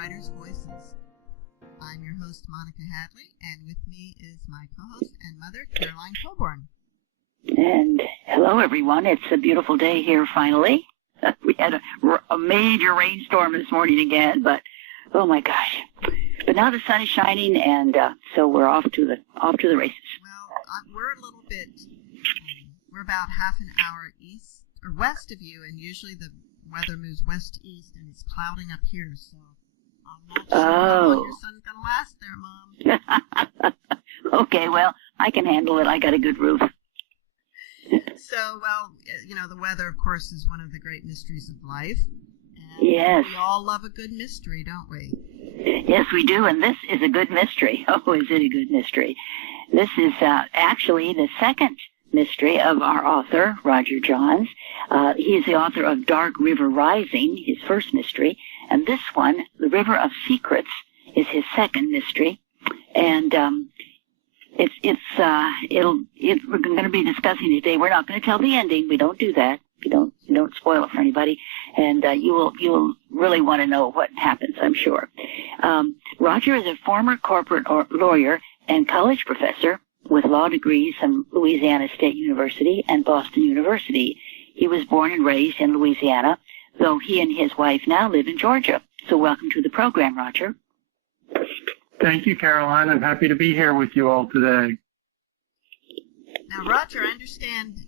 Writers' Voices. I'm your host, Monica Hadley, and with me is my co-host and mother, Caroline Coburn. And hello, everyone. It's a beautiful day here, finally. We had a major rainstorm this morning again, but oh my gosh! But now the sun is shining, and so we're off to the races. Well, we're a little bit. We're about half an hour east or west of you, and usually the weather moves west-east, and it's clouding up here, so I'm not sure how long your sun's going to last there, Mom. Okay, well, I can handle it. I got a good roof. So, well, you know, the weather, of course, is one of the great mysteries of life. And yes. We all love a good mystery, don't we? Yes, we do, and this is a good mystery. Oh, is it a good mystery? This is actually the second mystery of our author, Roger Johns. He is the author of Dark River Rising, his first mystery, and this one, The River of Secrets, is his second mystery. And we're going to be discussing today. We're not going to tell the ending. We don't do that. We don't spoil it for anybody. And you will really want to know what happens, I'm sure. Roger is a former corporate lawyer and college professor with law degrees from Louisiana State University and Boston University. He was born and raised in Louisiana, though he and his wife now live in Georgia. So welcome to the program, Roger. Thank you, Caroline. I'm happy to be here with you all today. Now, Roger, I understand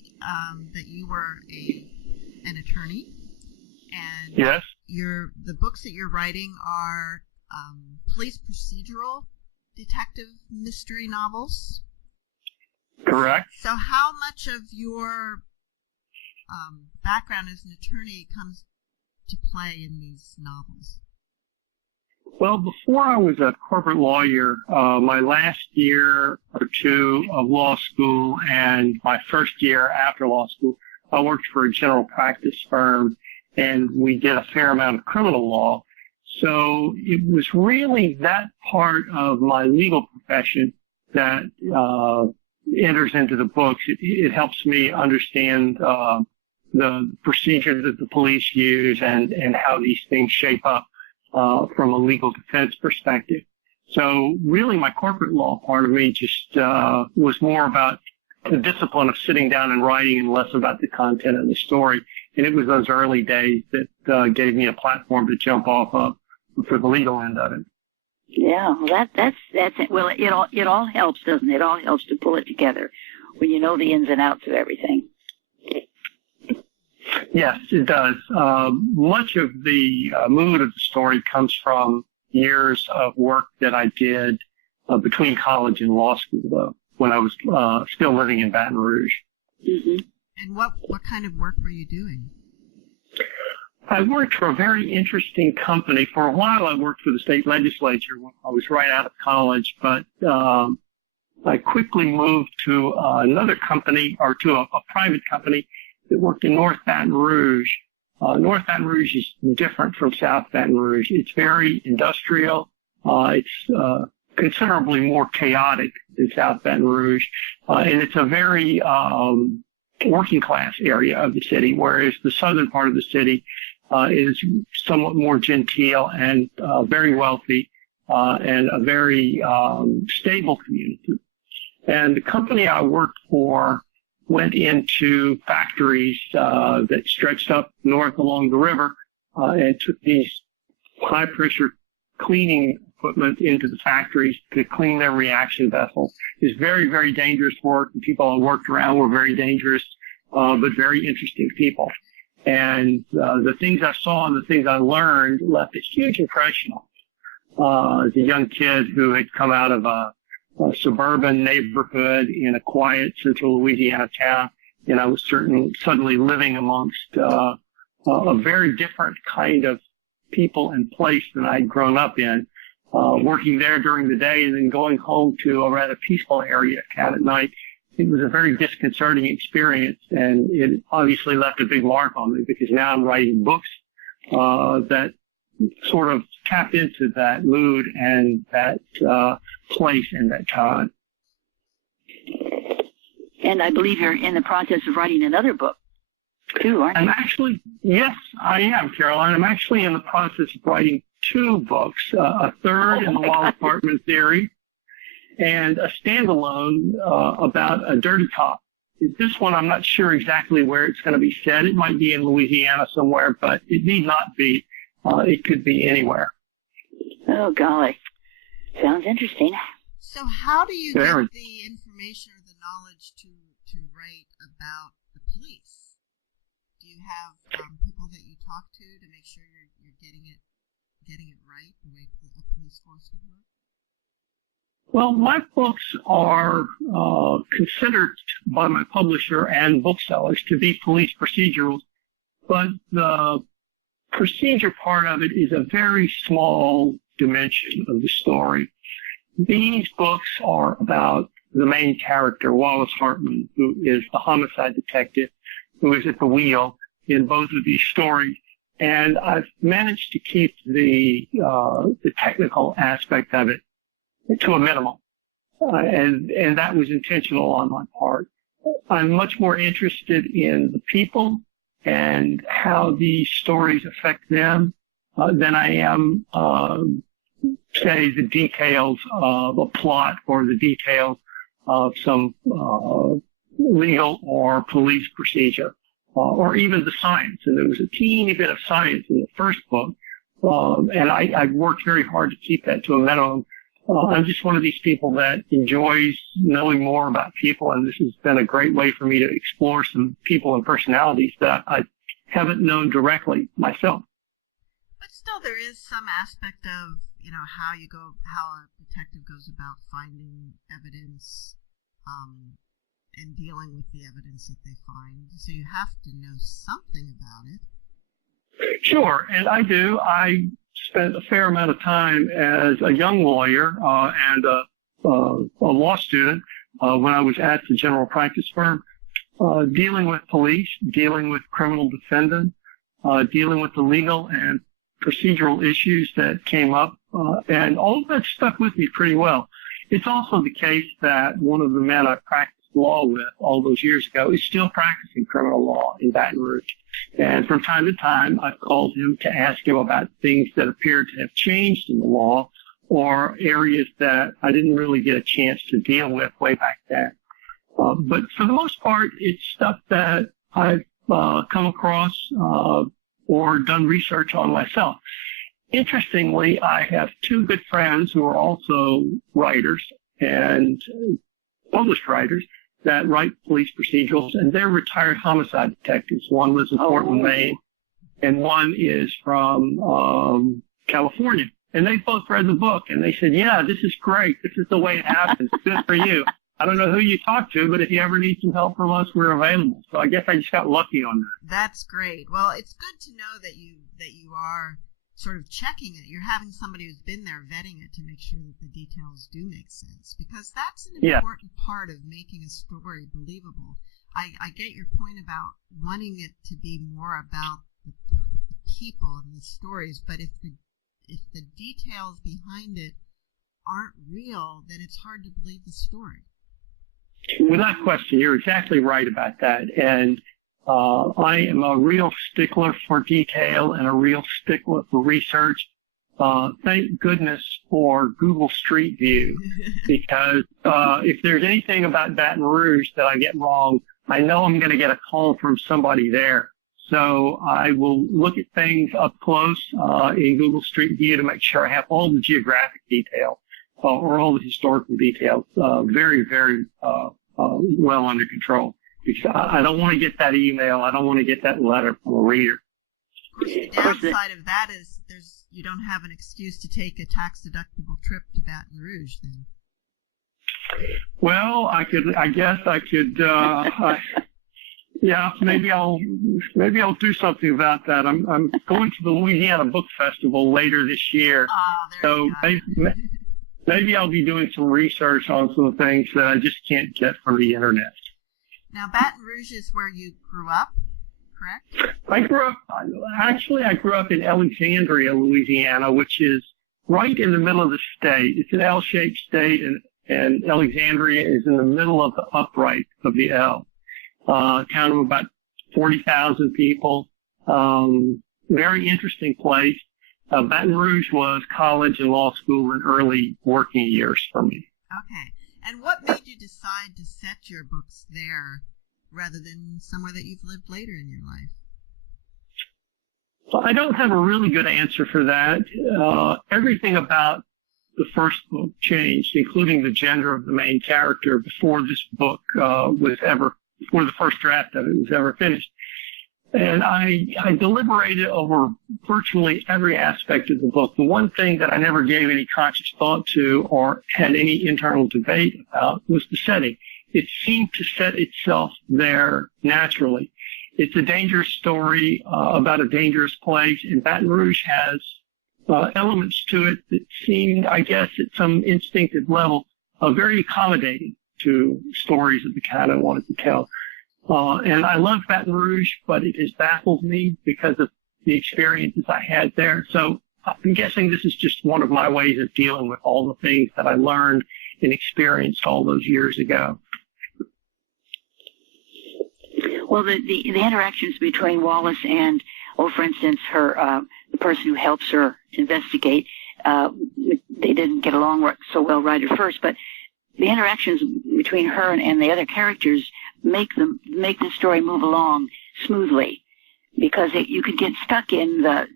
that you were an attorney, and yes, the books that you're writing are police procedural detective mystery novels. Correct. So how much of your background as an attorney comes to play in these novels? Well, before I was a corporate lawyer, my last year or two of law school and my first year after law school, I worked for a general practice firm, and we did a fair amount of criminal law. So it was really that part of my legal profession that enters into the books. It helps me understand the procedures that the police use and how these things shape up from a legal defense perspective. So really my corporate law part of me just was more about the discipline of sitting down and writing and less about the content of the story. And it was those early days that gave me a platform to jump off of for the legal end of it. Yeah, well, that's it. Well, it all helps, doesn't it? It all helps to pull it together when you know the ins and outs of everything. Yes, it does. Much of the mood of the story comes from years of work that I did between college and law school, though, when I was still living in Baton Rouge. Mm-hmm. And what kind of work were you doing? I worked for a very interesting company. For a while, I worked for the state legislature when I was right out of college, but I quickly moved to another company, or to a private company that worked in North Baton Rouge. North Baton Rouge is different from South Baton Rouge. It's very industrial. It's considerably more chaotic than South Baton Rouge, and it's a very working class area of the city, whereas the southern part of the city is somewhat more genteel and very wealthy and a very stable community. And the company I worked for went into factories that stretched up north along the river and took these high-pressure cleaning equipment into the factories to clean their reaction vessels. It's very, very dangerous work. The people I worked around were very dangerous, but very interesting people. And the things I saw and the things I learned left a huge impression on me. As a young kid who had come out of a suburban neighborhood in a quiet central Louisiana town, and I was suddenly living amongst a very different kind of people and place than I'd grown up in, working there during the day and then going home to a rather peaceful area at night. It was a very disconcerting experience, and it obviously left a big mark on me because now I'm writing books that sort of tap into that mood and that place and that time. And I believe you're in the process of writing another book, too, aren't you? Yes, I am, Caroline. I'm actually in the process of writing two books, a third in the Wallace Hartman theory, and a standalone about a dirty cop. This one, I'm not sure exactly where it's going to be set. It might be in Louisiana somewhere, but it need not be. It could be anywhere. Oh, golly. Sounds interesting. So how do you get the information or the knowledge to write about the police? Do you have people that you talk to make sure you're getting it right, the way a police force would work? Well, my books are considered by my publisher and booksellers to be police procedurals, but the procedure part of it is a very small dimension of the story. These books are about the main character, Wallace Hartman, who is the homicide detective who is at the wheel in both of these stories. And I've managed to keep the technical aspect of it to a minimum. And that was intentional on my part. I'm much more interested in the people and how these stories affect them than I am, say, the details of a plot or the details of some legal or police procedure, or even the science. And there was a teeny bit of science in the first book, and I worked very hard to keep that to a minimum. I'm just one of these people that enjoys knowing more about people, and this has been a great way for me to explore some people and personalities that I haven't known directly myself. But still, there is some aspect of, how a detective goes about finding evidence, and dealing with the evidence that they find. So you have to know something about it. Sure, and I do. I spent a fair amount of time as a young lawyer and a law student when I was at the general practice firm, dealing with police, dealing with criminal defendants, dealing with the legal and procedural issues that came up, and all of that stuck with me pretty well. It's also the case that one of the men I practiced law with all those years ago is still practicing criminal law in Baton Rouge. And from time to time, I've called him to ask him about things that appeared to have changed in the law or areas that I didn't really get a chance to deal with way back then. But for the most part, it's stuff that I've come across or done research on myself. Interestingly, I have two good friends who are also writers and published writers that write police procedurals, and they're retired homicide detectives. One lives in Portland, Maine, and one is from California. And they both read the book, and they said, yeah, this is great. This is the way it happens. Good for you. I don't know who you talk to, but if you ever need some help from us, we're available. So I guess I just got lucky on that. That's great. Well, it's good to know that you are sort of checking it. You're having somebody who's been there vetting it to make sure that the details do make sense, because that's an important part of making a story believable. I get your point about wanting it to be more about the people and the stories, but if the details behind it aren't real, then it's hard to believe the story. Without question, you're exactly right about that. And I am a real stickler for detail and a real stickler for research. Thank goodness for Google Street View, because if there's anything about Baton Rouge that I get wrong, I know I'm going to get a call from somebody there. So I will look at things up close in Google Street View to make sure I have all the geographic detail or all the historical details very, very well under control. Because I don't want to get that email. I don't want to get that letter from a reader. The downside of that is you don't have an excuse to take a tax-deductible trip to Baton Rouge then. Well, I guess I could. Yeah, maybe I'll do something about that. I'm going to the Louisiana Book Festival later this year. Oh, there you go. Maybe I'll be doing some research on some things that I just can't get from the internet. Now, Baton Rouge is where you grew up, correct? I grew up in Alexandria, Louisiana, which is right in the middle of the state. It's an L-shaped state, and Alexandria is in the middle of the upright of the L. Town of about 40,000 people. Very interesting place. Baton Rouge was college and law school and early working years for me. Okay. And what made you decide to set your books there rather than somewhere that you've lived later in your life? Well, I don't have a really good answer for that. Everything about the first book changed, including the gender of the main character before this book before the first draft of it was ever finished. And I deliberated over virtually every aspect of the book. The one thing that I never gave any conscious thought to or had any internal debate about was the setting. It seemed to set itself there naturally. It's a dangerous story about a dangerous place, and Baton Rouge has elements to it that seemed, I guess, at some instinctive level, very accommodating to stories of the kind I wanted to tell. And I love Baton Rouge, but it has baffled me because of the experiences I had there. So I'm guessing this is just one of my ways of dealing with all the things that I learned and experienced all those years ago. Well, the interactions between Wallace and, for instance, the person who helps her investigate, they didn't get along so well right at first, but the interactions between her and the other characters make the story move along smoothly, because you could get stuck in the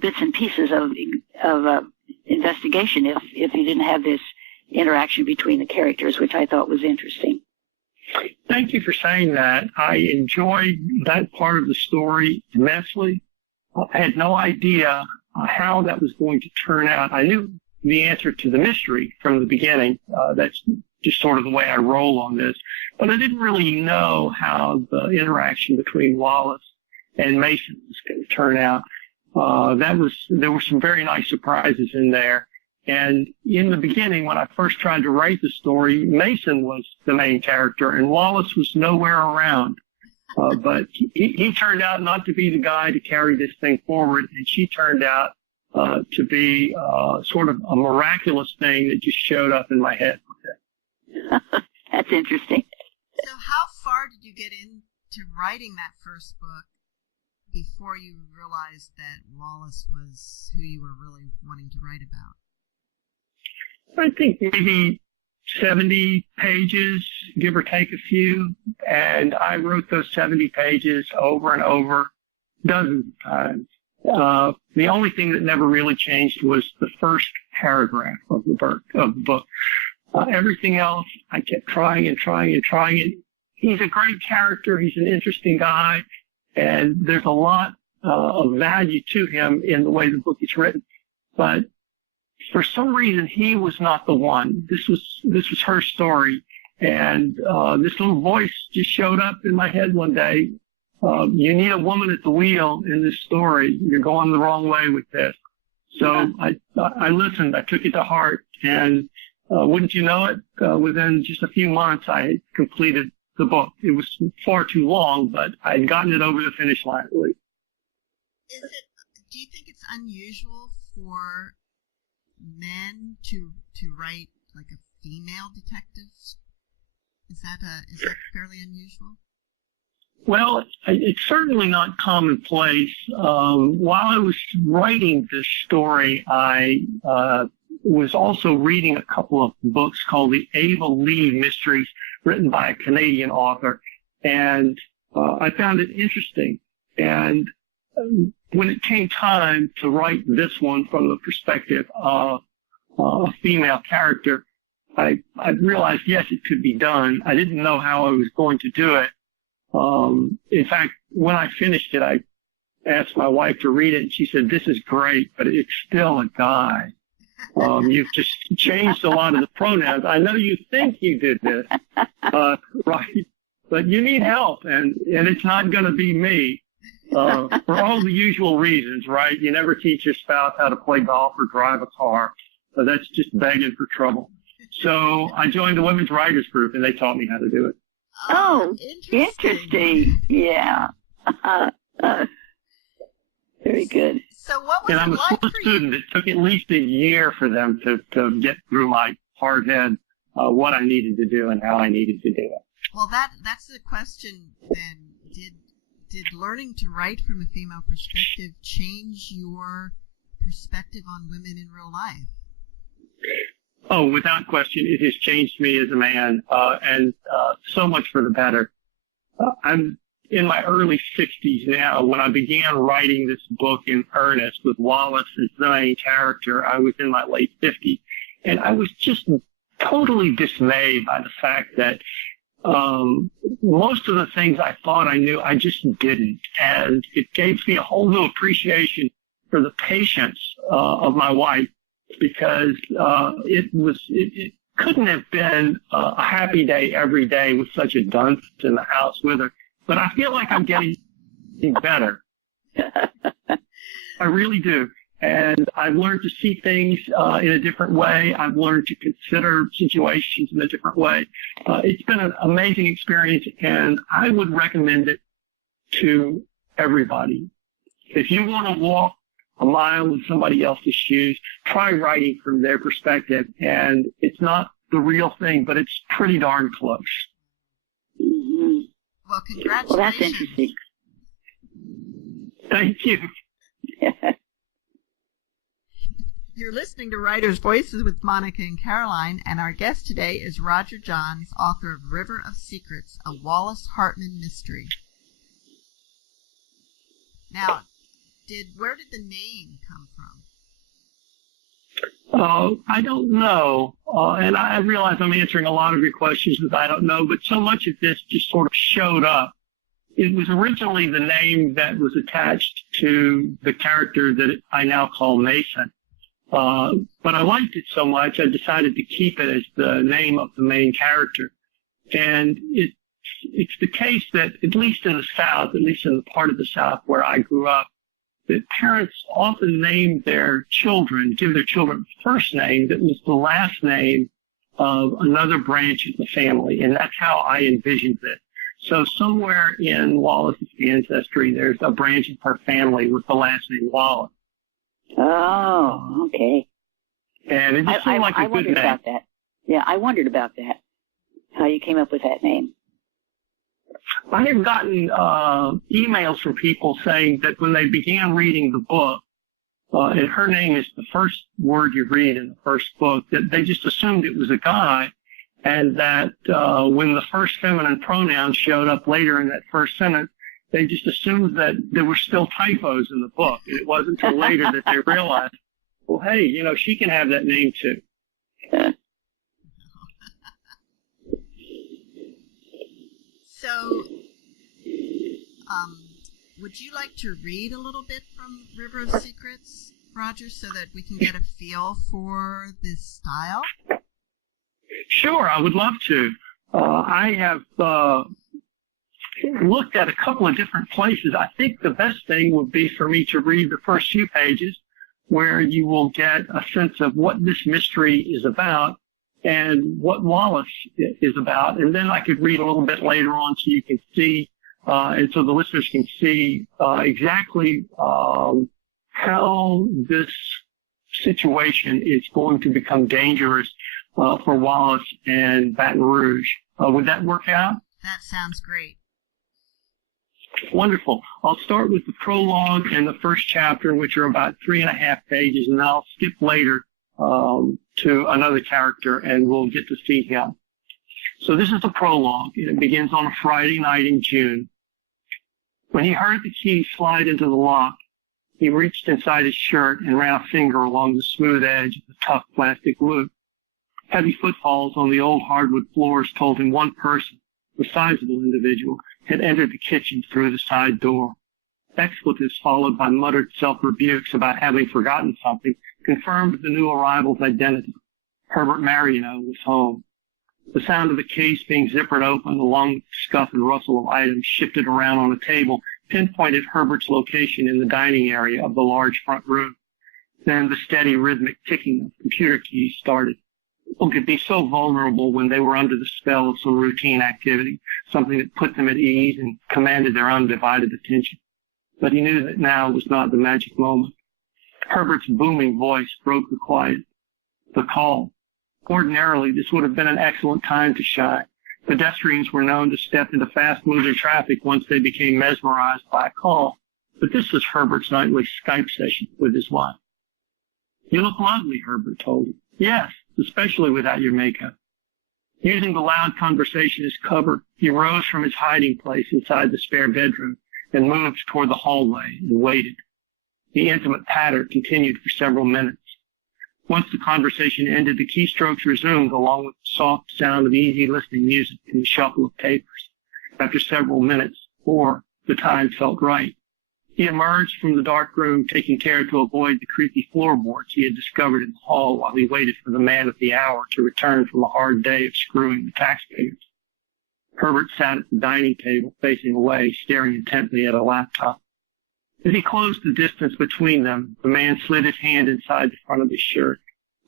bits and pieces of investigation if you didn't have this interaction between the characters, which I thought was interesting. Thank you for saying that. I enjoyed that part of the story immensely. I had no idea how that was going to turn out. I knew the answer to the mystery from the beginning. That's just sort of the way I roll on this. But I didn't really know how the interaction between Wallace and Mason was going to turn out. There were some very nice surprises in there. And in the beginning, when I first tried to write the story, Mason was the main character and Wallace was nowhere around. But he turned out not to be the guy to carry this thing forward, and she turned out to be sort of a miraculous thing that just showed up in my head. That's interesting. So how far did you get into writing that first book before you realized that Wallace was who you were really wanting to write about? I think maybe 70 pages, give or take a few. And I wrote those 70 pages over and over dozens of times. The only thing that never really changed was the first paragraph of the book. Everything else, I kept trying and trying and trying it. He's a great character. He's an interesting guy. And there's a lot of value to him in the way the book is written. But for some reason, he was not the one. This was her story. And this little voice just showed up in my head one day. You need a woman at the wheel in this story. You're going the wrong way with this. So I listened. I took it to heart. And wouldn't you know it, within just a few months, I had completed the book. It was far too long, but I had gotten it over the finish line, I believe. Do you think it's unusual for men to write like a female detective? Is that fairly unusual? Well, it's certainly not commonplace. While I was writing this story, I was also reading a couple of books called the Ava Lee Mysteries, written by a Canadian author, and I found it interesting. And when it came time to write this one from the perspective of a female character, I realized, yes, it could be done. I didn't know how I was going to do it. In fact, when I finished it, I asked my wife to read it, and she said, "This is great, but it's still a guy. You've just changed a lot of the pronouns. I know you think you did this, right? But you need help, and it's not going to be me." For all the usual reasons, right? You never teach your spouse how to play golf or drive a car. So that's just begging for trouble. So I joined the Women's Writers Group, and they taught me how to do it. Oh, interesting. Yeah. Very good. So what was and I'm a slow student. It took at least a year for them to get through my hard head what I needed to do and how I needed to do it. Well, that's the question then. did learning to write from a female perspective change your perspective on women in real life? Oh, without question, it has changed me as a man, and so much for the better. I'm in my early 60s now. When I began writing this book in earnest with Wallace as the main character, I was in my late 50s, and I was just totally dismayed by the fact that most of the things I thought I knew, I just didn't. And it gave me a whole new appreciation for the patience of my wife, because it couldn't have been a happy day every day with such a dunce in the house with her. But I feel like I'm getting better. I really do. And I've learned to see things in a different way. I've learned to consider situations in a different way. It's been an amazing experience, and I would recommend it to everybody. If you want to walk a mile in somebody else's shoes, try writing from their perspective. And it's not the real thing, but it's pretty darn close. Mm-hmm. Well, congratulations. Well, that's interesting. Thank you. You're listening to Writers' Voices with Monica and Caroline, and our guest today is Roger Johns, author of River of Secrets, a Wallace Hartman mystery. Now, where did the name come from? I don't know, and I realize I'm answering a lot of your questions that I don't know, but so much of this just sort of showed up. It was originally the name that was attached to the character that I now call Mason. But I liked it so much, I decided to keep it as the name of the main character. And it's the case that, at least in the South, at least in the part of the South where I grew up, that parents often name their children, give their children a first name that was the last name of another branch of the family. And that's how I envisioned it. So somewhere in Wallace's ancestry, there's a branch of her family with the last name Wallace. Oh, okay. And it just seemed like a good name. I wondered about that. Yeah, I wondered about that, how you came up with that name. I have gotten emails from people saying that when they began reading the book, and her name is the first word you read in the first book, that they just assumed it was a guy, and that when the first feminine pronoun showed up later in that first sentence, they just assumed that there were still typos in the book. And it wasn't until later that they realized, well, hey, she can have that name too. So, would you like to read a little bit from River of Secrets, Roger, so that we can get a feel for this style? Sure, I would love to. I have looked at a couple of different places. I think the best thing would be for me to read the first few pages, where you will get a sense of what this mystery is about and what Wallace is about. And then I could read a little bit later on so you can see, and so the listeners can see exactly how this situation is going to become dangerous for Wallace and Baton Rouge. Would that work out? That sounds great. Wonderful. I'll start with the prologue and the first chapter, which are about 3.5 pages, and I'll skip later to another character, and we'll get to see him. So this is the prologue. It begins on a Friday night in June. When he heard the key slide into the lock, he reached inside his shirt and ran a finger along the smooth edge of the tough plastic loop. Heavy footfalls on the old hardwood floors told him one person, a sizable individual, had entered the kitchen through the side door. Expletives followed by muttered self-rebukes about having forgotten something confirmed the new arrival's identity. Herbert Martineau was home. The sound of the case being zippered open, along with the scuff and rustle of items shifted around on a table, pinpointed Herbert's location in the dining area of the large front room. Then the steady rhythmic ticking of computer keys started. People could be so vulnerable when they were under the spell of some routine activity, something that put them at ease and commanded their undivided attention. But he knew that now was not the magic moment. Herbert's booming voice broke the quiet. The call. Ordinarily, this would have been an excellent time to shine. Pedestrians were known to step into fast-moving traffic once they became mesmerized by a call. But this was Herbert's nightly Skype session with his wife. "You look lovely," Herbert told her. "Yes, especially without your makeup." Using the loud conversation as cover, he rose from his hiding place inside the spare bedroom and moved toward the hallway and waited. The intimate patter continued for several minutes. Once the conversation ended, the keystrokes resumed along with the soft sound of easy listening music and the shuffle of papers. After several minutes, or the time felt right, he emerged from the dark room, taking care to avoid the creaky floorboards he had discovered in the hall while he waited for the man of the hour to return from a hard day of screwing the taxpayers. Herbert sat at the dining table, facing away, staring intently at a laptop. As he closed the distance between them, the man slid his hand inside the front of his shirt.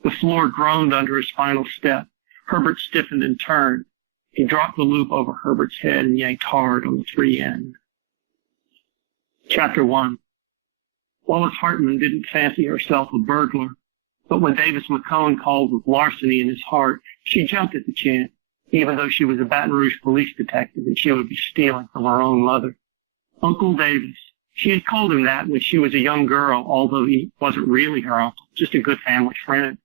The floor groaned under his final step. Herbert stiffened and turned. He dropped the loop over Herbert's head and yanked hard on the free end. Chapter 1. Wallace Hartman didn't fancy herself a burglar, but when Davis McCone called with larceny in his heart, she jumped at the chance, even though she was a Baton Rouge police detective and she would be stealing from her own mother. Uncle Davis. She had called him that when she was a young girl, although he wasn't really her uncle, just a good family friend.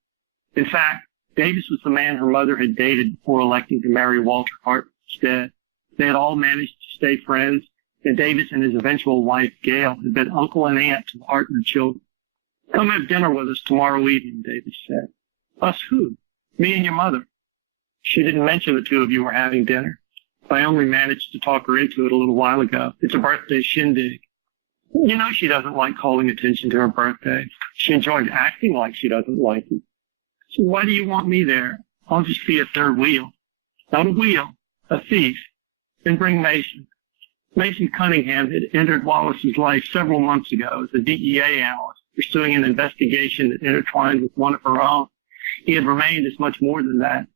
In fact, Davis was the man her mother had dated before electing to marry Walter Hartman instead. They had all managed to stay friends, and Davis and his eventual wife, Gail, had been uncle and aunt to the Hartman children. "Come have dinner with us tomorrow evening," Davis said. "Us who?" "Me and your mother." "She didn't mention the two of you were having dinner. I only managed to talk her into it a little while ago. It's a birthday shindig. You know she doesn't like calling attention to her birthday. She enjoyed acting like she doesn't like it. So why do you want me there? I'll just be a third wheel." "Not a wheel, a thief. Then bring Mason." Mason Cunningham had entered Wallace's life several months ago as a DEA analyst, pursuing an investigation that intertwined with one of her own. He had remained as much more than that.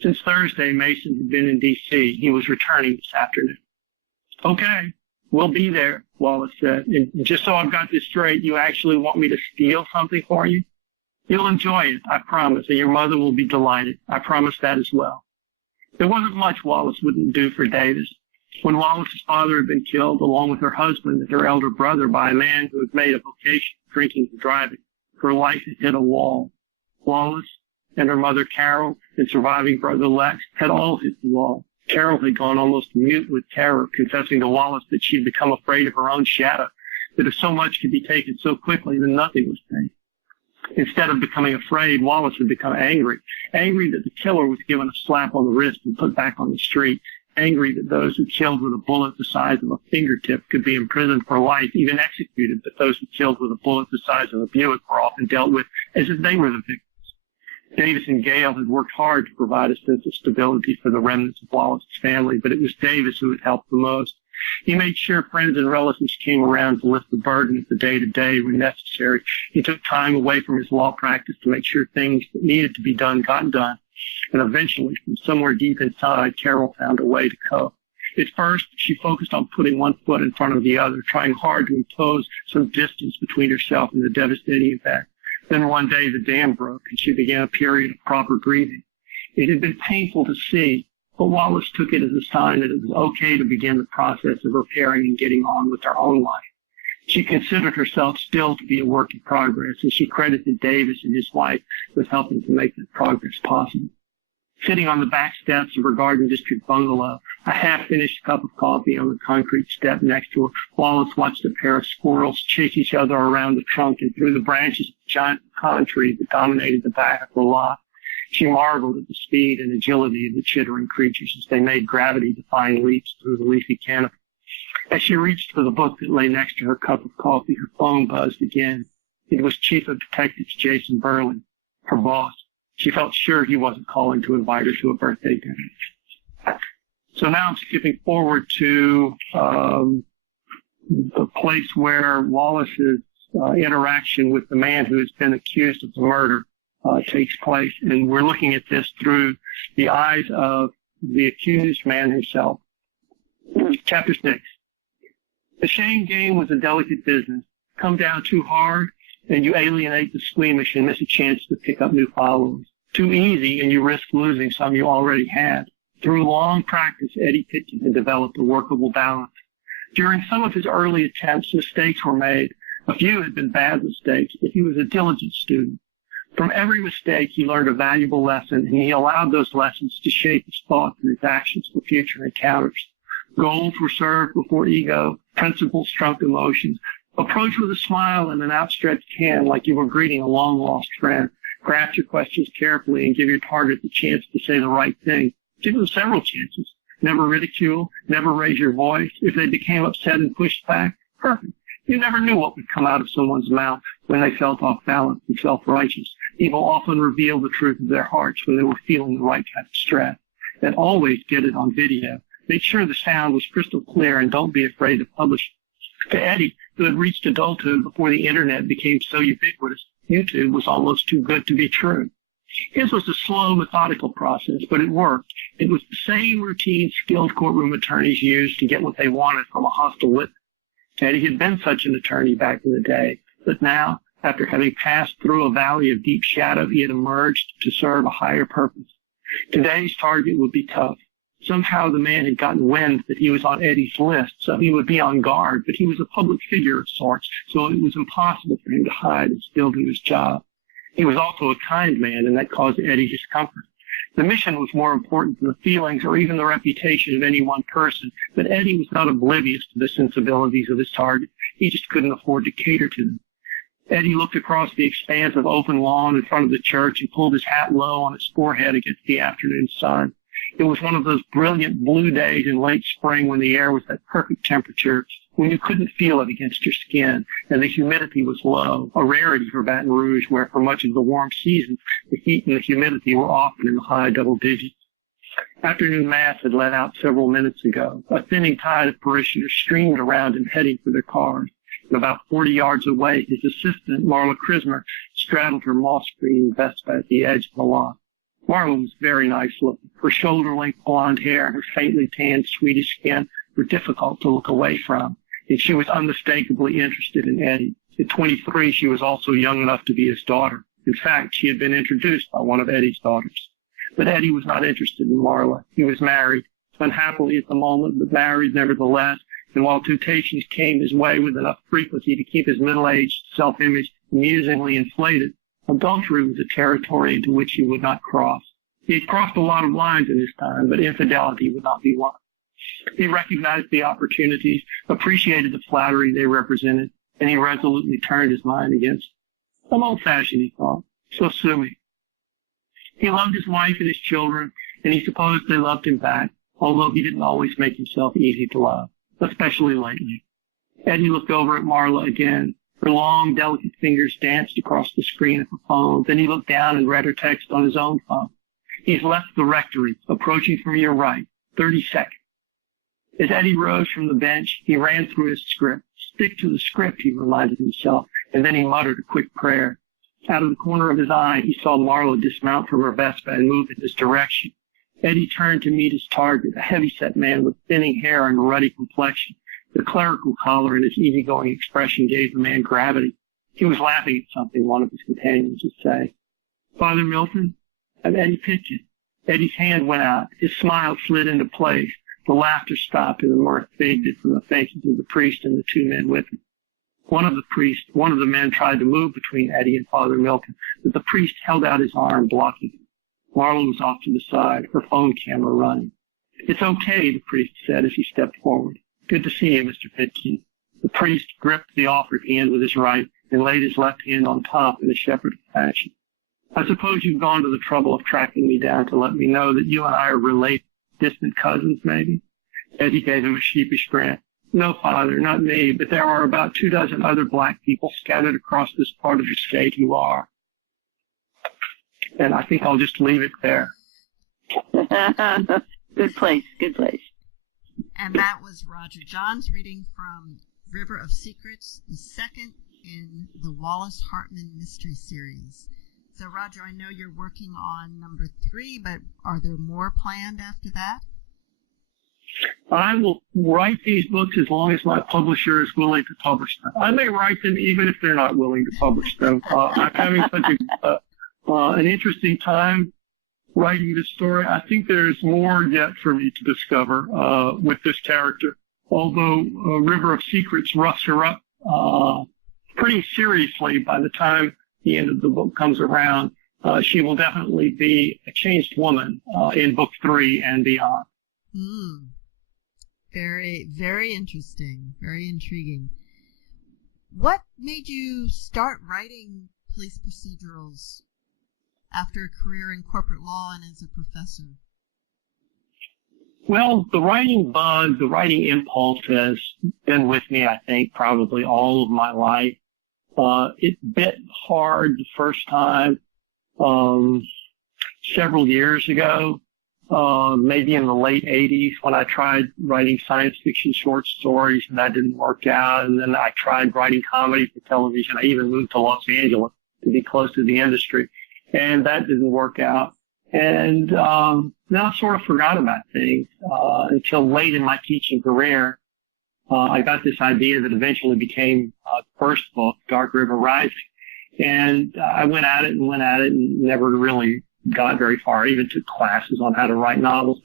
Since Thursday, Mason had been in D.C. He was returning this afternoon. "Okay, we'll be there," Wallace said. "And just so I've got this straight, you actually want me to steal something for you?" "You'll enjoy it, I promise, and your mother will be delighted. I promise that as well." There wasn't much Wallace wouldn't do for Davis. When Wallace's father had been killed, along with her husband and her elder brother, by a man who had made a vocation of drinking and driving, her life had hit a wall. Wallace and her mother Carol and surviving brother Lex had all hit the wall. Carol had gone almost mute with terror, confessing to Wallace that she had become afraid of her own shadow, that if so much could be taken so quickly, then nothing was taken. Instead of becoming afraid, Wallace had become angry that the killer was given a slap on the wrist and put back on the street, angry that those who killed with a bullet the size of a fingertip could be imprisoned for life, even executed, but those who killed with a bullet the size of a Buick were often dealt with as if they were the victims. Davis and Gail had worked hard to provide a sense of stability for the remnants of Wallace's family, but it was Davis who had helped the most. He made sure friends and relatives came around to lift the burden of the day-to-day when necessary. He took time away from his law practice to make sure things that needed to be done got done. And eventually, from somewhere deep inside, Carol found a way to cope. At first, she focused on putting one foot in front of the other, trying hard to impose some distance between herself and the devastating impact. Then one day the dam broke, and she began a period of proper grieving. It had been painful to see, but Wallace took it as a sign that it was okay to begin the process of repairing and getting on with her own life. She considered herself still to be a work in progress, and she credited Davis and his wife with helping to make that progress possible. Sitting on the back steps of her Garden District bungalow, a half-finished cup of coffee on the concrete step next to her, Wallace watched a pair of squirrels chase each other around the trunk and through the branches of the giant pecan tree that dominated the back of the lot. She marveled at the speed and agility of the chittering creatures as they made gravity-defying leaps through the leafy canopy. As she reached for the book that lay next to her cup of coffee, her phone buzzed again. It was Chief of Detectives Jason Burley, her boss. She felt sure he wasn't calling to invite her to a birthday dinner. So now I'm skipping forward to the place where Wallace's interaction with the man who has been accused of the murder takes place. And we're looking at this through the eyes of the accused man himself. Chapter 6. The shame game was a delicate business. Come down too hard, and you alienate the squeamish and miss a chance to pick up new followers. Too easy, and you risk losing some you already had. Through long practice, Eddie Pitkin had developed a workable balance. During some of his early attempts, mistakes were made. A few had been bad mistakes, but he was a diligent student. From every mistake, he learned a valuable lesson, and he allowed those lessons to shape his thoughts and his actions for future encounters. Goals were served before ego, principles trumped emotions. Approach with a smile and an outstretched hand like you were greeting a long-lost friend. Craft your questions carefully and give your target the chance to say the right thing. Give them several chances. Never ridicule, never raise your voice. If they became upset and pushed back, perfect. You never knew what would come out of someone's mouth when they felt off balance and self-righteous. People often reveal the truth of their hearts when they were feeling the right kind of stress. And always get it on video. Make sure the sound was crystal clear and don't be afraid to publish it. To Eddie, who had reached adulthood before the internet became so ubiquitous, YouTube was almost too good to be true. His was a slow, methodical process, but it worked. It was the same routine skilled courtroom attorneys used to get what they wanted from a hostile witness. Eddie had been such an attorney back in the day, but now, after having passed through a valley of deep shadow, he had emerged to serve a higher purpose. Today's target would be tough. Somehow the man had gotten wind that he was on Eddie's list, so he would be on guard, but he was a public figure of sorts, so it was impossible for him to hide and still do his job. He was also a kind man, and that caused Eddie discomfort. The mission was more important than the feelings or even the reputation of any one person, but Eddie was not oblivious to the sensibilities of his target. He just couldn't afford to cater to them. Eddie looked across the expanse of open lawn in front of the church and pulled his hat low on his forehead against the afternoon sun. It was one of those brilliant blue days in late spring when the air was at perfect temperature, when you couldn't feel it against your skin, and the humidity was low, a rarity for Baton Rouge, where for much of the warm season, the heat and the humidity were often in the high double digits. Afternoon Mass had let out several minutes ago. A thinning tide of parishioners streamed around him heading for their cars. And about 40 yards away, his assistant, Marla Krismer, straddled her moss-green Vespa at the edge of the lot. Marla was very nice looking. Her shoulder-length blonde hair and her faintly tanned Swedish skin were difficult to look away from, and she was unmistakably interested in Eddie. At 23, she was also young enough to be his daughter. In fact, she had been introduced by one of Eddie's daughters. But Eddie was not interested in Marla. He was married, unhappily at the moment, but married nevertheless, and while temptations came his way with enough frequency to keep his middle-aged self-image amusingly inflated, adultery was a territory into which he would not cross. He had crossed a lot of lines in his time, but infidelity would not be one. He recognized the opportunities, appreciated the flattery they represented, and he resolutely turned his mind against them. I'm old-fashioned, he thought, so sue me. He loved his wife and his children, and he supposed they loved him back, although he didn't always make himself easy to love, especially lately. Eddie looked over at Marla again. Her long, delicate fingers danced across the screen of her phone. Then he looked down and read her text on his own phone. He's left the rectory, approaching from your right. 30 seconds. As Eddie rose from the bench, he ran through his script. Stick to the script, he reminded himself, and then he muttered a quick prayer. Out of the corner of his eye, he saw Marla dismount from her Vespa and move in his direction. Eddie turned to meet his target, a heavy-set man with thinning hair and a ruddy complexion. The clerical collar and his easygoing expression gave the man gravity. He was laughing at something one of his companions would say. Father Milton, I'm Eddie Pitkin. Eddie's hand went out. His smile slid into place. The laughter stopped and the mirth faded from the faces of the priest and the two men with him. One of the men tried to move between Eddie and Father Milton, but the priest held out his arm, blocking him. Marla was off to the side, her phone camera running. It's okay, the priest said as he stepped forward. Good to see you, Mr. Pitkin. The priest gripped the offered hand with his right and laid his left hand on top in a shepherd's fashion. I suppose you've gone to the trouble of tracking me down to let me know that you and I are related, distant cousins, maybe? Eddie gave him a sheepish grin. No, Father, not me, but there are about 24 other black people scattered across this part of the state who are. And I think I'll just leave it there. Good place, good place. And that was Roger Johns reading from River of Secrets, the second in the Wallace Hartman mystery series. So, Roger, I know you're working on number 3, but are there more planned after that? I will write these books as long as my publisher is willing to publish them. I may write them even if they're not willing to publish them. I'm having such an interesting time writing this story. I think there's more yet for me to discover with this character. Although River of Secrets roughs her up pretty seriously by the time the end of the book comes around, she will definitely be a changed woman in book 3 and beyond. Very, very interesting, very intriguing. What made you start writing police procedurals after a career in corporate law and as a professor? Well, the writing bug, the writing impulse has been with me, I think, probably all of my life. It bit hard the first time several years ago, maybe in the late 80s when I tried writing science fiction short stories and that didn't work out. And then I tried writing comedy for television. I even moved to Los Angeles to be close to the industry, and that didn't work out. And then I sort of forgot about things until late in my teaching career. I got this idea that eventually became the first book, Dark River Rising. And I went at it and never really got very far. I even took classes on how to write novels,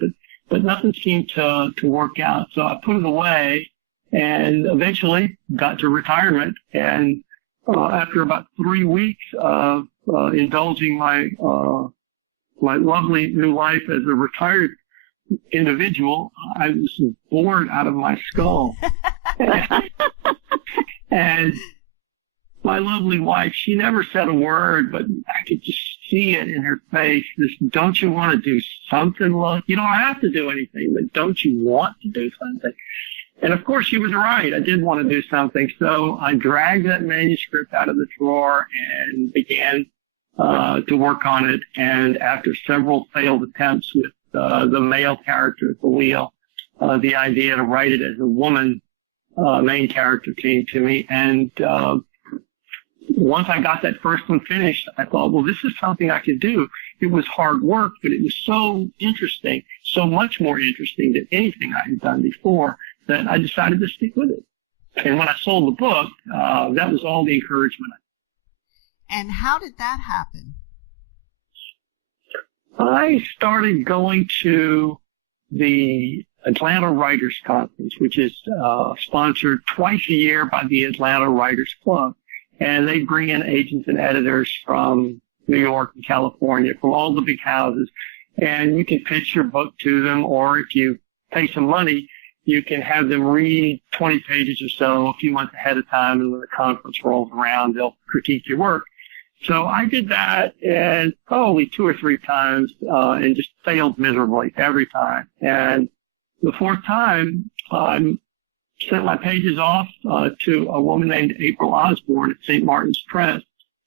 but nothing seemed to work out. So I put it away and eventually got to retirement. And after about 3 weeks of indulging my lovely new life as a retired individual, I was bored out of my skull. And my lovely wife, she never said a word, but I could just see it in her face. This, don't you want to do something? Look, you don't have to do anything, but don't you want to do something? And of course, she was right. I did want to do something. So I dragged that manuscript out of the drawer and began to work on it. And after several failed attempts with the male character at the wheel, the idea to write it as a woman main character came to me. And once I got that first one finished, I thought, well, this is something I could do. It was hard work, but it was so interesting, so much more interesting than anything I had done before, that I decided to stick with it. And when I sold the book, that was all the encouragement. And how did that happen? I started going to the Atlanta Writers Conference, which is sponsored twice a year by the Atlanta Writers Club. And they bring in agents and editors from New York and California, from all the big houses. And you can pitch your book to them, or if you pay some money, you can have them read 20 pages or so a few months ahead of time, and when the conference rolls around, they'll critique your work. So I did that, and probably 2 or 3 times, and just failed miserably every time. And the 4th time, sent my pages off to a woman named April Osborne at St. Martin's Press.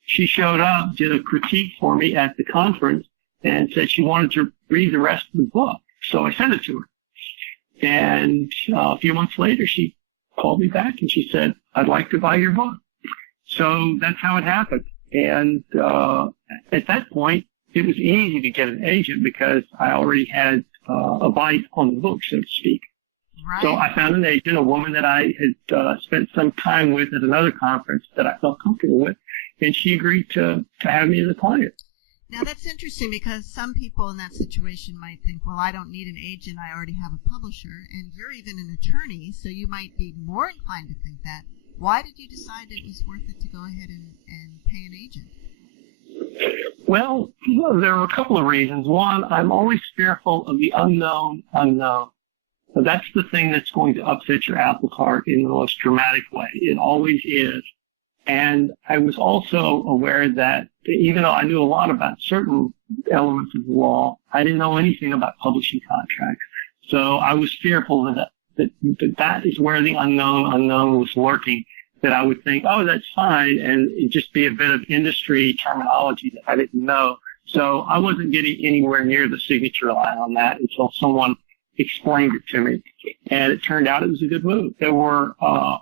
She showed up, did a critique for me at the conference, and said she wanted to read the rest of the book. So I sent it to her. And a few months later, she called me back and she said, I'd like to buy your book. So that's how it happened. And at that point, it was easy to get an agent because I already had a bite on the book, so to speak. Right. So I found an agent, a woman that I had spent some time with at another conference that I felt comfortable with, and she agreed to have me as a client. Now, that's interesting because some people in that situation might think, well, I don't need an agent, I already have a publisher, and you're even an attorney, so you might be more inclined to think that. Why did you decide it was worth it to go ahead and pay an agent? Well, there are a couple of reasons. One, I'm always fearful of the unknown. So that's the thing that's going to upset your apple cart in the most dramatic way. It always is. And I was also aware that even though I knew a lot about certain elements of the law, I didn't know anything about publishing contracts. So I was fearful that is where the unknown was lurking, that I would think, oh, that's fine, and it'd just be a bit of industry terminology that I didn't know. So I wasn't getting anywhere near the signature line on that until someone explained it to me. And it turned out it was a good move. There were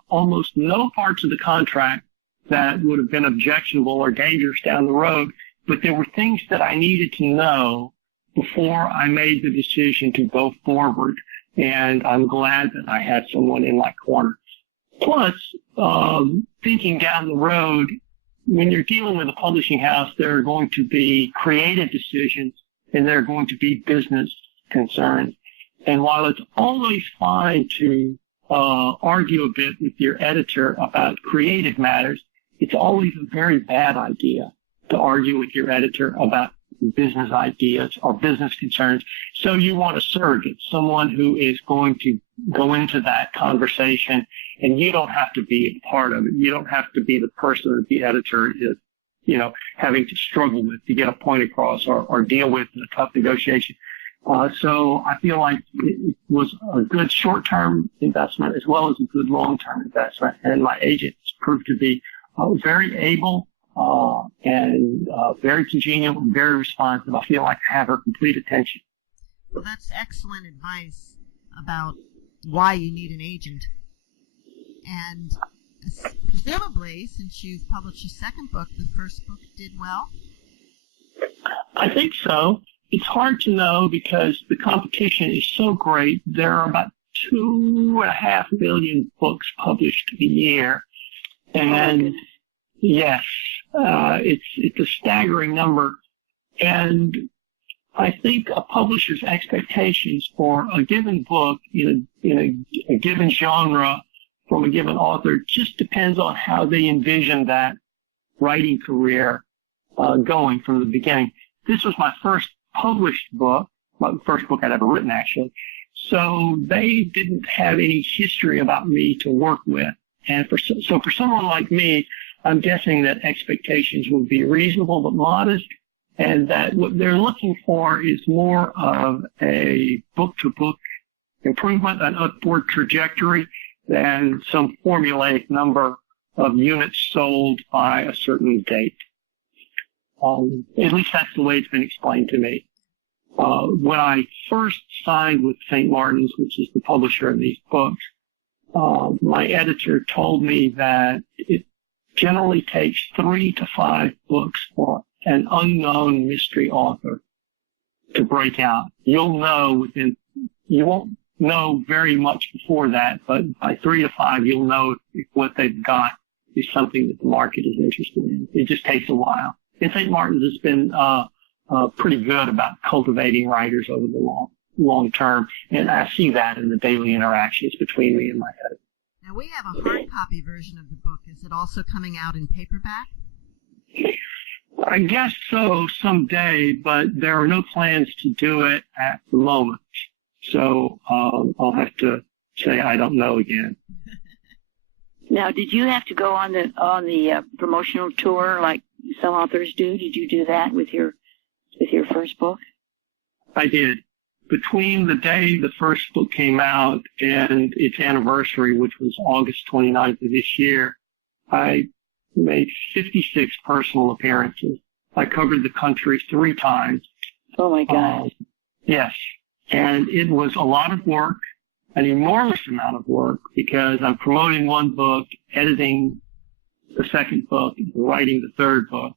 almost no parts of the contract that would have been objectionable or dangerous down the road, but there were things that I needed to know before I made the decision to go forward. And I'm glad that I had someone in my corner. Plus, thinking down the road, when you're dealing with a publishing house, there are going to be creative decisions and there are going to be business concerns. And while it's always fine to argue a bit with your editor about creative matters, it's always a very bad idea to argue with your editor about business ideas or business concerns. So you want a surrogate, someone who is going to go into that conversation, and you don't have to be a part of it. You don't have to be the person that the editor is, having to struggle with to get a point across or deal with in a tough negotiation. So I feel like it was a good short-term investment as well as a good long-term investment. And my agent has proved to be very able and very congenial and very responsive. I feel like I have her complete attention. Well, that's excellent advice about why you need an agent. And presumably, since you've published your second book, the first book did well? I think so. It's hard to know because the competition is so great. There are about 2.5 million books published a year. And yes, it's a staggering number. And I think a publisher's expectations for a given book in a given genre from a given author just depends on how they envision that writing career going from the beginning. This was my first published book, the first book I'd ever written, actually. So they didn't have any history about me to work with. And so for someone like me, I'm guessing that expectations would be reasonable but modest, and that what they're looking for is more of a book-to-book improvement, an upward trajectory, than some formulaic number of units sold by a certain date. At least that's the way it's been explained to me. When I first signed with St. Martin's, which is the publisher of these books, my editor told me that it generally takes 3 to 5 books for an unknown mystery author to break out. You won't know very much before that, but by 3 to 5, you'll know if what they've got is something that the market is interested in. It just takes a while. And St. Martin's has been pretty good about cultivating writers over the long term, and I see that in the daily interactions between me and my editor. Now, we have a hard copy version of the book. Is it also coming out in paperback? I guess so someday, but there are no plans to do it at the moment. So I'll have to say I don't know again. Now, did you have to go on the promotional tour like some authors do? Did you do that with your first book? I did. Between the day the first book came out and its anniversary, which was August 29th of this year, I made 56 personal appearances. I covered the country 3 times. Oh, my God. Yes. And it was a lot of work, an enormous amount of work, because I'm promoting one book, editing the second book, and writing the third book.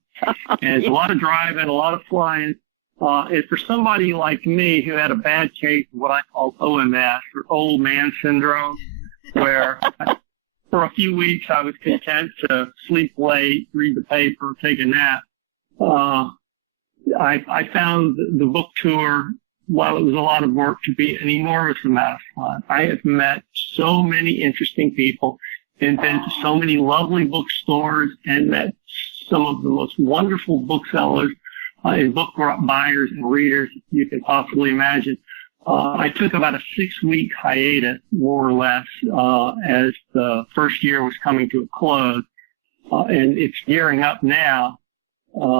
And it's a lot of driving, a lot of flying. And for somebody like me who had a bad case of what I call OMS, or old man syndrome, where for a few weeks I was content to sleep late, read the paper, take a nap, I found the book tour, while it was a lot of work, to be an enormous amount of fun. I have met so many interesting people and been to so many lovely bookstores and met some of the most wonderful booksellers and book buyers and readers you can possibly imagine. I took about a 6-week hiatus, more or less, as the first year was coming to a close, and it's gearing up now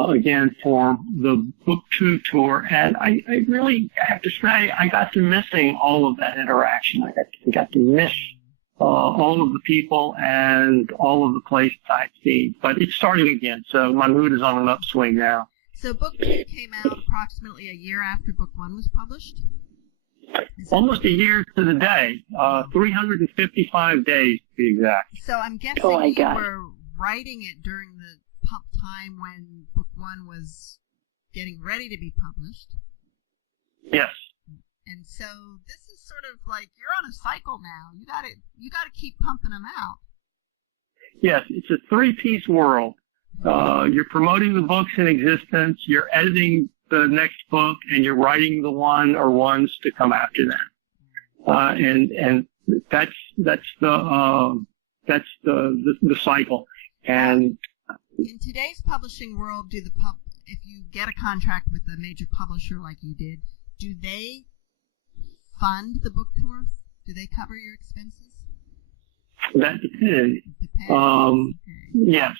again for the Book 2 tour. And I really have to say I got to missing all of that interaction. I got to miss all of the people and all of the places I've seen. But it's starting again, so my mood is on an upswing now. So Book 2 came out approximately a year after Book 1 was published? Almost a year to the day, 355 days to be exact. So I'm guessing you were writing it during the time when Book 1 was getting ready to be published. Yes. And so this is sort of like you're on a cycle now. You got to keep pumping them out. Yes, it's a 3-piece world. You're promoting the books in existence. You're editing the next book and you're writing the one or ones to come after that. And that's the cycle. And in today's publishing world, if you get a contract with a major publisher like you did, do they fund the book tour? Do they cover your expenses? That depends. Yes.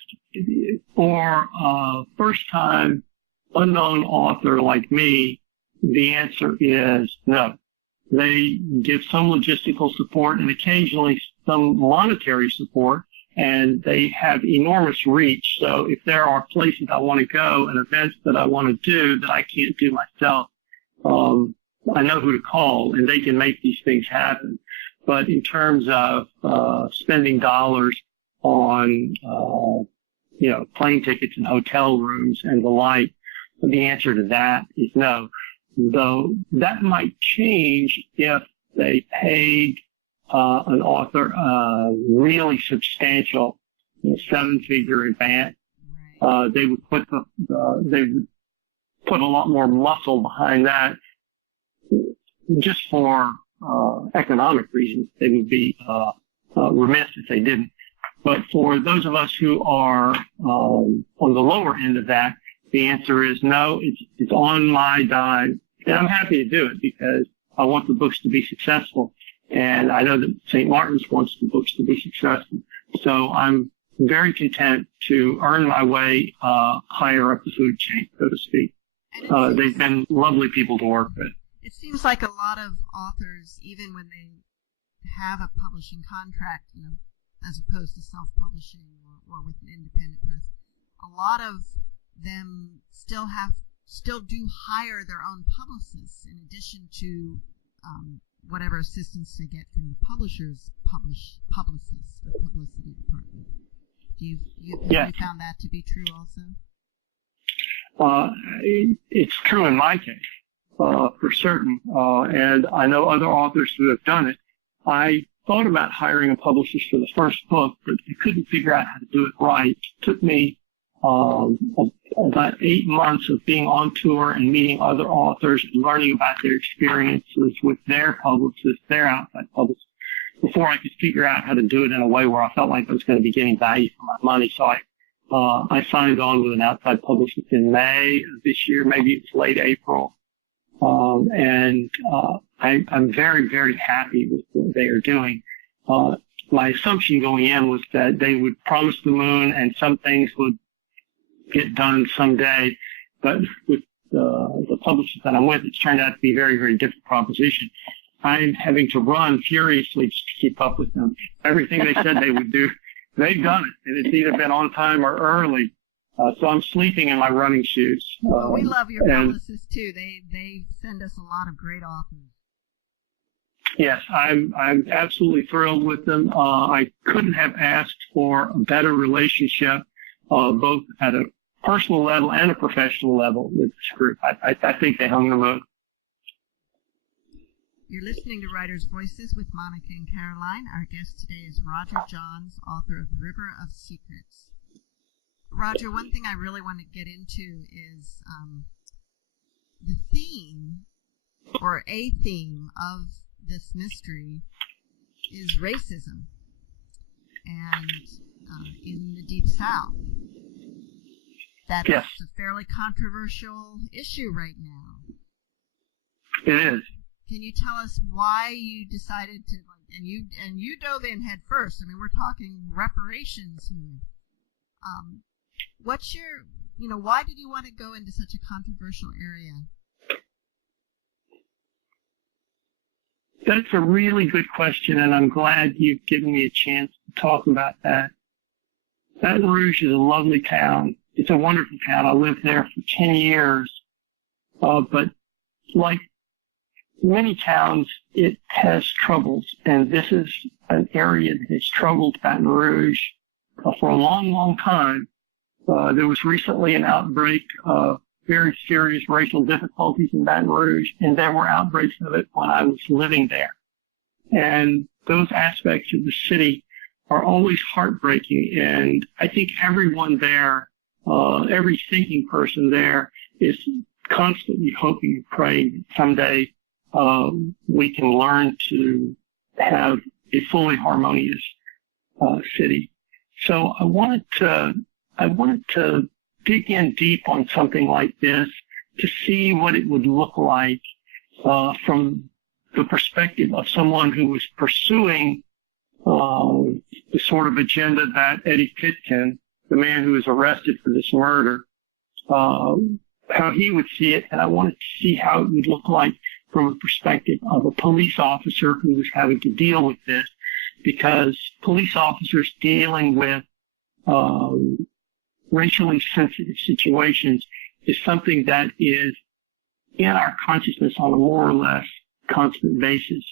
For a first-time unknown author like me, the answer is no. They give some logistical support and occasionally some monetary support, and they have enormous reach. So if there are places I want to go and events that I want to do that I can't do myself, I know who to call, and they can make these things happen. But in terms of spending dollars on plane tickets and hotel rooms and the like, the answer to that is no. Though that might change if they paid an author a really substantial seven-figure advance. They would put they would put a lot more muscle behind that. Just for economic reasons, they would be remiss if they didn't. But for those of us who are on the lower end of that, the answer is no. It's on my dime, and I'm happy to do it because I want the books to be successful, and I know that St. Martin's wants the books to be successful. So I'm very content to earn my way higher up the food chain, so to speak. They've been lovely people to work with. It seems like a lot of authors, even when they have a publishing contract, as opposed to self-publishing or with an independent press, a lot of them still do hire their own publicists in addition to whatever assistance they get from the publisher's publicist or publicity department. Have you found that to be true also? It's true in my case. For certain, and I know other authors who have done it. I thought about hiring a publicist for the first book, but I couldn't figure out how to do it right. It took me about 8 months of being on tour and meeting other authors and learning about their experiences with their publicists, their outside publicists, before I could figure out how to do it in a way where I felt like I was going to be getting value for my money. So I signed on with an outside publicist in May of this year, maybe it's late April. I'm very, very happy with what they are doing. My assumption going in was that they would promise the moon and some things would get done someday. But with the publishers that I'm with, it's turned out to be a very, very different proposition. I'm having to run furiously just to keep up with them. Everything they said they would do, they've done it. And it's either been on time or early. So I'm sleeping in my running shoes. Well, we love your publicists too. They send us a lot of great authors. Yes, I'm absolutely thrilled with them. I couldn't have asked for a better relationship, both at a personal level and a professional level with this group. I think they hung the moon. You're listening to Writers' Voices with Monica and Caroline. Our guest today is Roger Johns, author of River of Secrets. Roger, one thing I really want to get into is the theme, or a theme, of this mystery is racism, and in the Deep South. That's a fairly controversial issue right now. It is. Can you tell us why you decided to, and you dove in head first? I mean, we're talking reparations here. What's your, why did you want to go into such a controversial area? That's a really good question, and I'm glad you've given me a chance to talk about that. Baton Rouge is a lovely town. It's a wonderful town. I lived there for 10 years. But like many towns, it has troubles, and this is an area that has troubled Baton Rouge for a long, long time. There was recently an outbreak of very serious racial difficulties in Baton Rouge, and there were outbreaks of it when I was living there. And those aspects of the city are always heartbreaking, and I think everyone there, every thinking person there is constantly hoping and praying that someday we can learn to have a fully harmonious city. So I wanted to dig in deep on something like this to see what it would look like from the perspective of someone who was pursuing the sort of agenda that Eddie Pitkin, the man who was arrested for this murder, how he would see it, and I wanted to see how it would look like from a perspective of a police officer who was having to deal with this, because police officers dealing with racially sensitive situations is something that is in our consciousness on a more or less constant basis.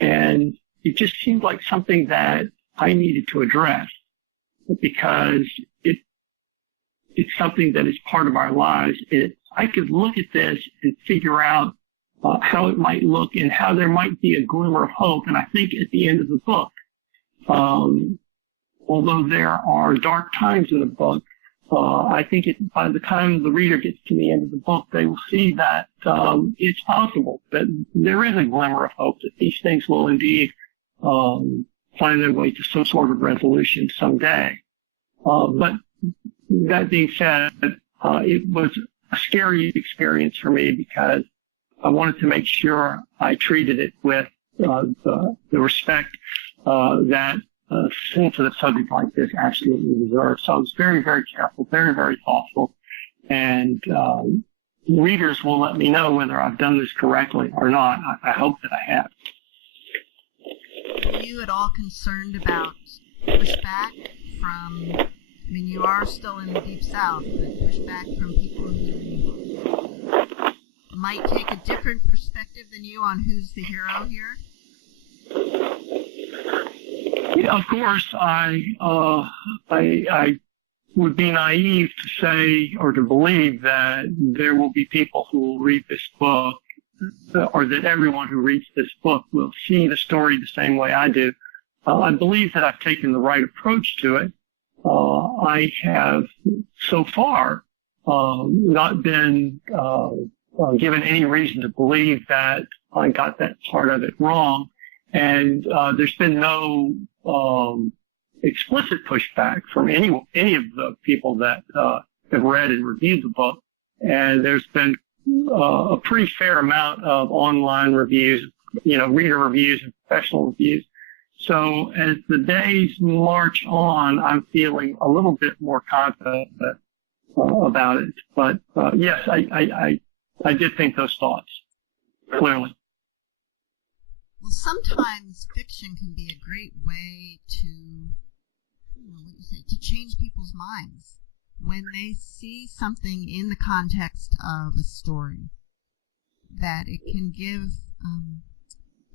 And it just seemed like something that I needed to address because it's something that is part of our lives. I could look at this and figure out how it might look and how there might be a glimmer of hope. And I think at the end of the book, although there are dark times in the book, I think by the time the reader gets to the end of the book, they will see that it's possible, that there is a glimmer of hope, that these things will indeed find their way to some sort of resolution someday. But that being said, it was a scary experience for me because I wanted to make sure I treated it with the respect that a sensitive subject like this absolutely deserves. So I was very, very careful, very, very thoughtful, and readers will let me know whether I've done this correctly or not. I hope that I have. Are you at all concerned about pushback from, I mean, you are still in the Deep South, but pushback from people who might take a different perspective than you on who's the hero here? Yeah, of course, I would be naive to say or to believe that there will be people who will read this book, or that everyone who reads this book will see the story the same way I do. I believe that I've taken the right approach to it. I have so far not been given any reason to believe that I got that part of it wrong. And there's been no explicit pushback from any of the people that have read and reviewed the book. And there's been a pretty fair amount of online reviews, reader reviews and professional reviews. So as the days march on, I'm feeling a little bit more confident about it. But yes, I did think those thoughts, clearly. Well, sometimes fiction can be a great way to, to change people's minds when they see something in the context of a story, that it can give,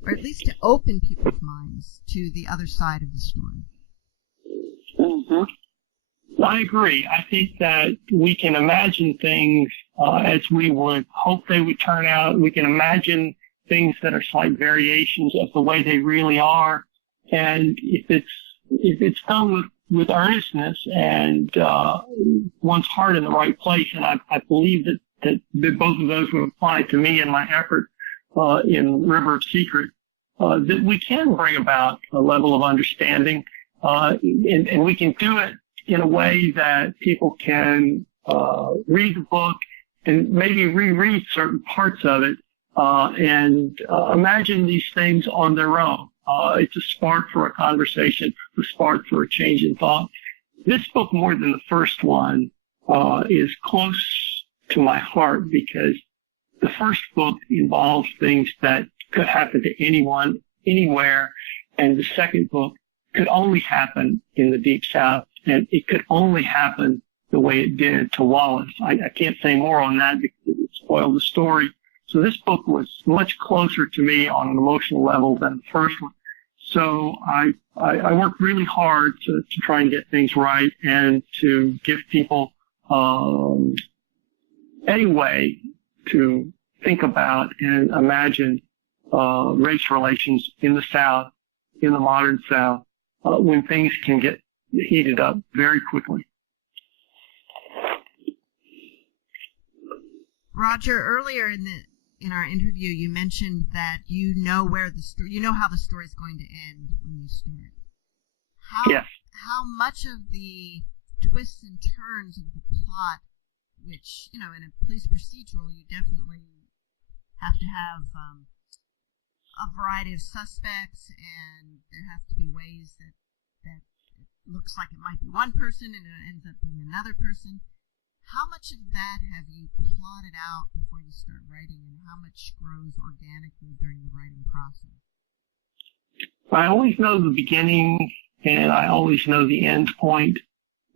or at least to open people's minds to the other side of the story. Mm-hmm. Well, I agree. I think that we can imagine things as we would hope they would turn out. We can imagine things that are slight variations of the way they really are. And if it's done with earnestness and one's heart in the right place, and I believe that both of those would apply to me and my effort in River of Secret, that we can bring about a level of understanding, and we can do it in a way that people can read the book and maybe reread certain parts of it and imagine these things on their own. It's a spark for a conversation, a spark for a change in thought. This book, more than the first one, is close to my heart because the first book involves things that could happen to anyone, anywhere, and the second book could only happen in the Deep South, and it could only happen the way it did to Wallace. I can't say more on that because it would spoil the story. So this book was much closer to me on an emotional level than the first one. So I worked really hard to try and get things right and to give people any way to think about and imagine race relations in the South, in the modern South, when things can get heated up very quickly. Roger, earlier in our interview, you mentioned that you know how the story is going to end when you start. Yes. How much of the twists and turns of the plot, which, in a police procedural, you definitely have to have a variety of suspects, and there have to be ways that it looks like it might be one person and it ends up being another person. How much of that have you plotted out before you start writing, and how much grows organically during the writing process? I always know the beginning, and I always know the end point,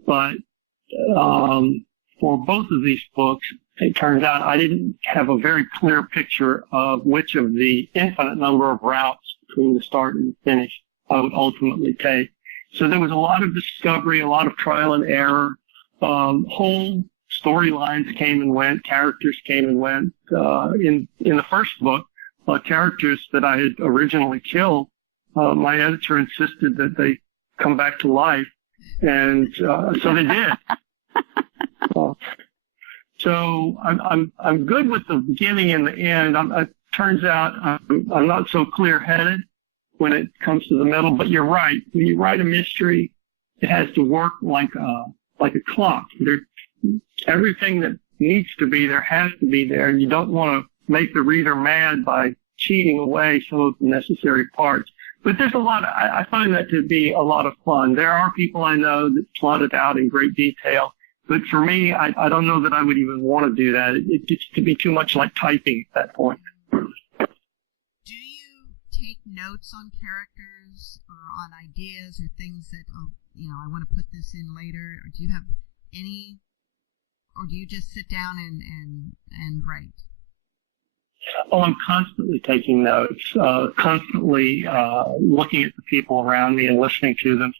but for both of these books, it turns out I didn't have a very clear picture of which of the infinite number of routes between the start and the finish I would ultimately take. So there was a lot of discovery, a lot of trial and error. Whole storylines came and went, characters came and went. In the first book, characters that I had originally killed, my editor insisted that they come back to life, and so they did. So I'm good with the beginning and the end. It turns out I'm not so clear-headed when it comes to the middle. But you're right. When you write a mystery, it has to work like a clock. Everything that needs to be there has to be there, and you don't want to make the reader mad by cheating away some of the necessary parts. But there's I find that to be a lot of fun. There are people I know that plot it out in great detail. But for me, I don't know that I would even want to do that. It gets to be too much like typing at that point. Do you take notes on characters or on ideas or things that, I want to put this in later? Or do you have any, or do you just sit down and write? Oh, I'm constantly taking notes, constantly looking at the people around me and listening to them.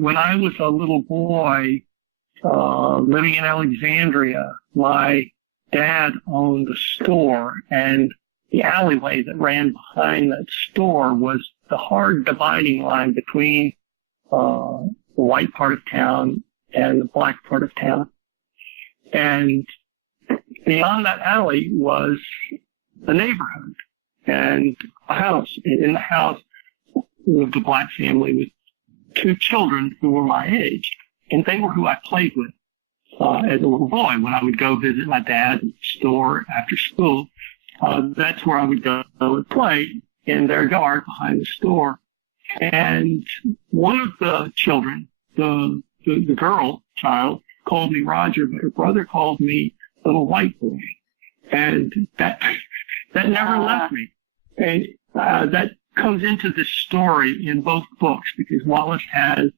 When I was a little boy, living in Alexandria, my dad owned a store, and the alleyway that ran behind that store was the hard dividing line between the white part of town and the black part of town. And beyond that alley was a neighborhood and a house. And in the house lived a black family with two children who were my age. And they were who I played with as a little boy. When I would go visit my dad at the store after school, that's where I would go and play in their yard behind the store. And one of the children, the girl child, called me Roger, but her brother called me little white boy. And that never left me. And that comes into this story in both books, because Wallace has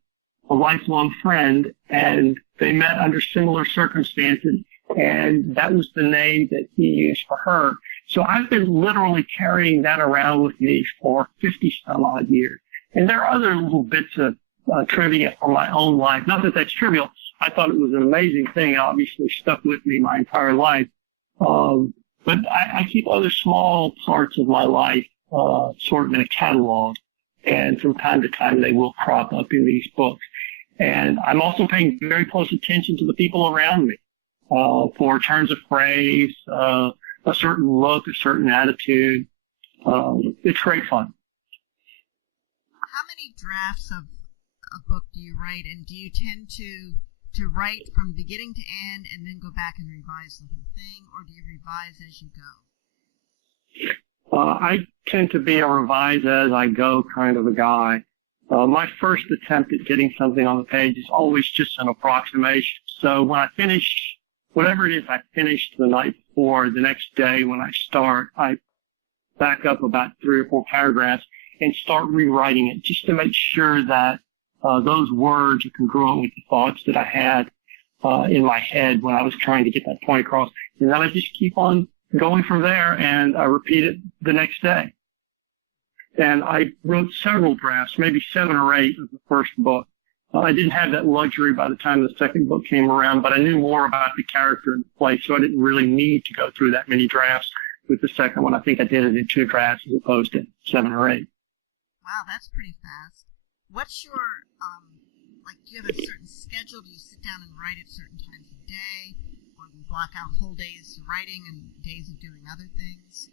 a lifelong friend, and they met under similar circumstances, and that was the name that he used for her. So I've been literally carrying that around with me for 50-some-odd years. And there are other little bits of trivia from my own life. Not that that's trivial. I thought it was an amazing thing. It obviously stuck with me my entire life. But I keep other small parts of my life sort of in a catalog. And from time to time, they will crop up in these books. And I'm also paying very close attention to the people around me for turns of phrase, a certain look, a certain attitude. It's great fun. How many drafts of a book do you write, and do you tend to write from beginning to end and then go back and revise the whole thing, or do you revise as you go? I tend to be a revise as I go kind of a guy. My first attempt at getting something on the page is always just an approximation. So when I finish, whatever it is I finished the night before, the next day when I start, I back up about 3 or 4 paragraphs and start rewriting it just to make sure that those words are congruent with the thoughts that I had in my head when I was trying to get that point across. And then I just keep on going from there, and I repeat it the next day. And I wrote several drafts, maybe 7 or 8 of the first book. I didn't have that luxury by the time the second book came around, but I knew more about the character and the place, so I didn't really need to go through that many drafts with the second one. I think I did it in 2 drafts as opposed to 7 or 8. Wow, that's pretty fast. What's your, do you have a certain schedule? Do you sit down and write at certain times of day? Or or you block out whole days of writing and days of doing other things?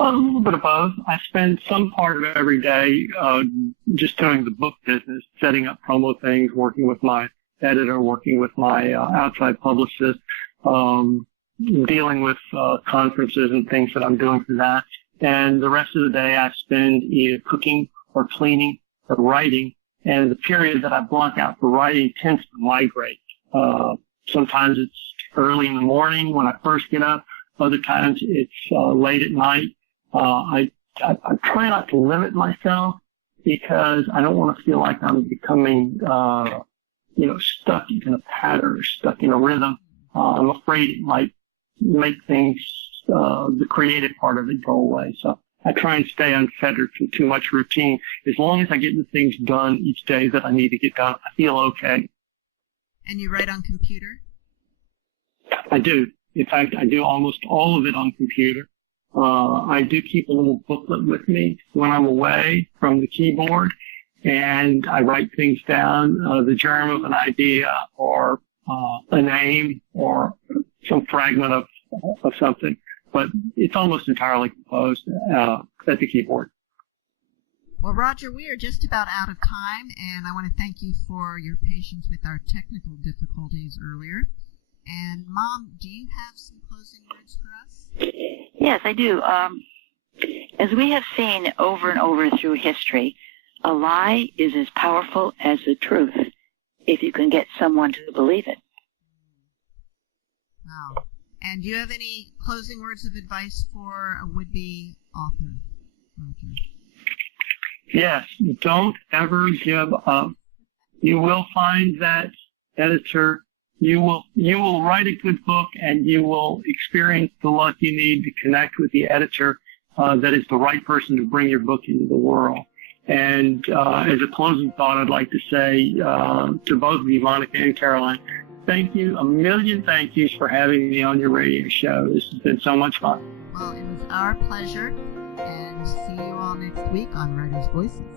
A little bit of both. I spend some part of every day just doing the book business, setting up promo things, working with my editor, working with my outside publicist, dealing with conferences and things that I'm doing for that. And the rest of the day I spend either cooking or cleaning or writing. And the period that I block out for writing tends to migrate. Sometimes it's early in the morning when I first get up. Other times it's late at night. I try not to limit myself because I don't want to feel like I'm becoming, stuck in a pattern or stuck in a rhythm. I'm afraid it might make things, the creative part of it go away. So I try and stay unfettered from too much routine. As long as I get the things done each day that I need to get done, I feel okay. And you write on computer? I do. In fact, I do almost all of it on computer. I do keep a little booklet with me when I'm away from the keyboard, and I write things down, the germ of an idea or a name or some fragment of something. But it's almost entirely composed at the keyboard. Well, Roger, we are just about out of time, and I want to thank you for your patience with our technical difficulties earlier. And, Mom, do you have some closing words for us? Yes, I do. As we have seen over and over through history, a lie is as powerful as the truth if you can get someone to believe it. Wow. And do you have any closing words of advice for a would-be author, Roger? Yes, don't ever give up. You will find that editor. You will write a good book, and you will experience the luck you need to connect with the editor that is the right person to bring your book into the world. And as a closing thought, I'd like to say to both of you, Monica and Caroline, thank you, a million thank yous for having me on your radio show. This has been so much fun. Well, it was our pleasure, and see you all next week on Writers' Voices.